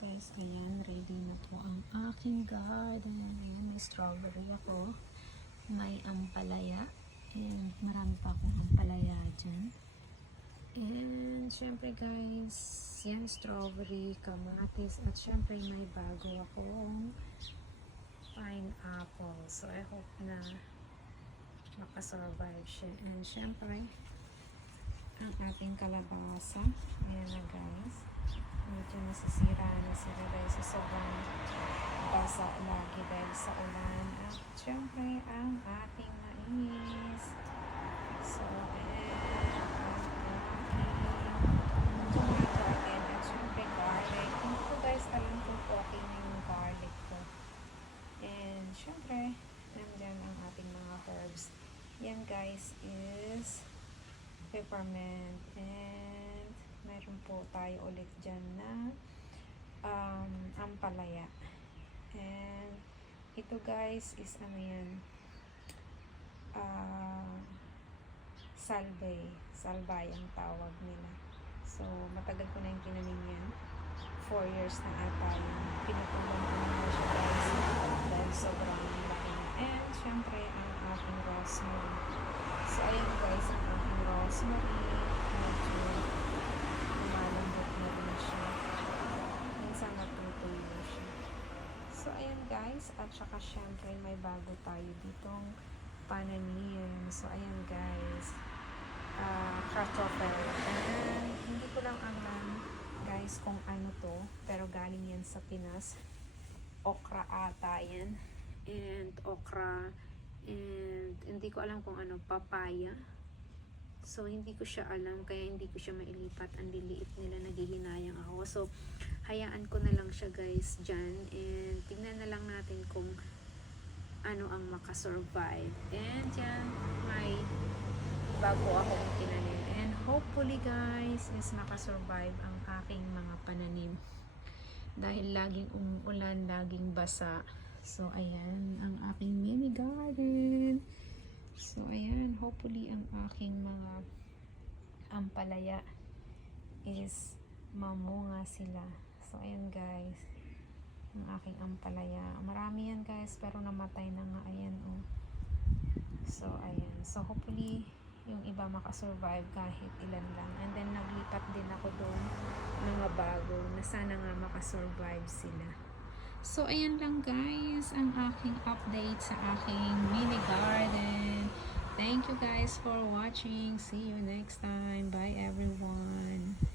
guys, ayan, ready na po ang aking garden. Ayan, may strawberry ako, may ampalaya, and marami pa akong ampalaya dyan. And syempre guys, yan, strawberry, kamatis, at syempre may bago akong pineapple. So I hope na makasurvive siya. And syempre, ang ating kalabasa, ayan na guys, medyo nasisira na sila dahil sa sobrang basa lagi dahil sa ulan. At syempre ang ating mais. So ayan ang aking tomato again. At syempre garlic. Hindi ko guys alam kung okay na yung garlic ko. And syempre nandyan ang ating mga herbs. Yan guys is peppermint, and mayroon po tayo ulit dyan na ampalaya. And ito guys is ano yan, salbay ang tawag nila. So matagal ko na yung tinanim yan, 4 years na ata yung pinutulan ko na siya guys dahil sobrang laki na. And syempre ang aking rosemary. So ayan guys ang aking rosemary, medyo lumalambot na rin siya, minsan natutuyo siya. So ayan guys, at saka syempre may bago tayo ditong pananim. So ayan guys, kartoffel. And hindi ko lang alam guys kung ano to, pero galing yan sa Pinas. Okra ata yan, and okra, and hindi ko alam kung ano, papaya. So hindi ko siya alam, kaya hindi ko siya mailipat. Ang liliit nila, naghihinayang ako. So hayaan ko na lang siya guys dyan, and tignan na lang natin kung ano ang makasurvive. And yan, may bago akong tinanim, and hopefully guys is makasurvive ang aking mga pananim dahil laging umuulan, laging basa. So ayan ang aking mini garden. So ayan, hopefully ang aking mga ampalaya is mamunga sila. So ayan guys, ang aking ampalaya, marami yan guys, pero namatay na nga. Ayan oh. So ayan, so hopefully yung iba makasurvive kahit ilan lang. And then naglipat din ako doon mga bago na sana nga makasurvive sila. So ayan lang guys ang aking update sa aking mini garden. Thank you guys for watching. See you next time. Bye everyone.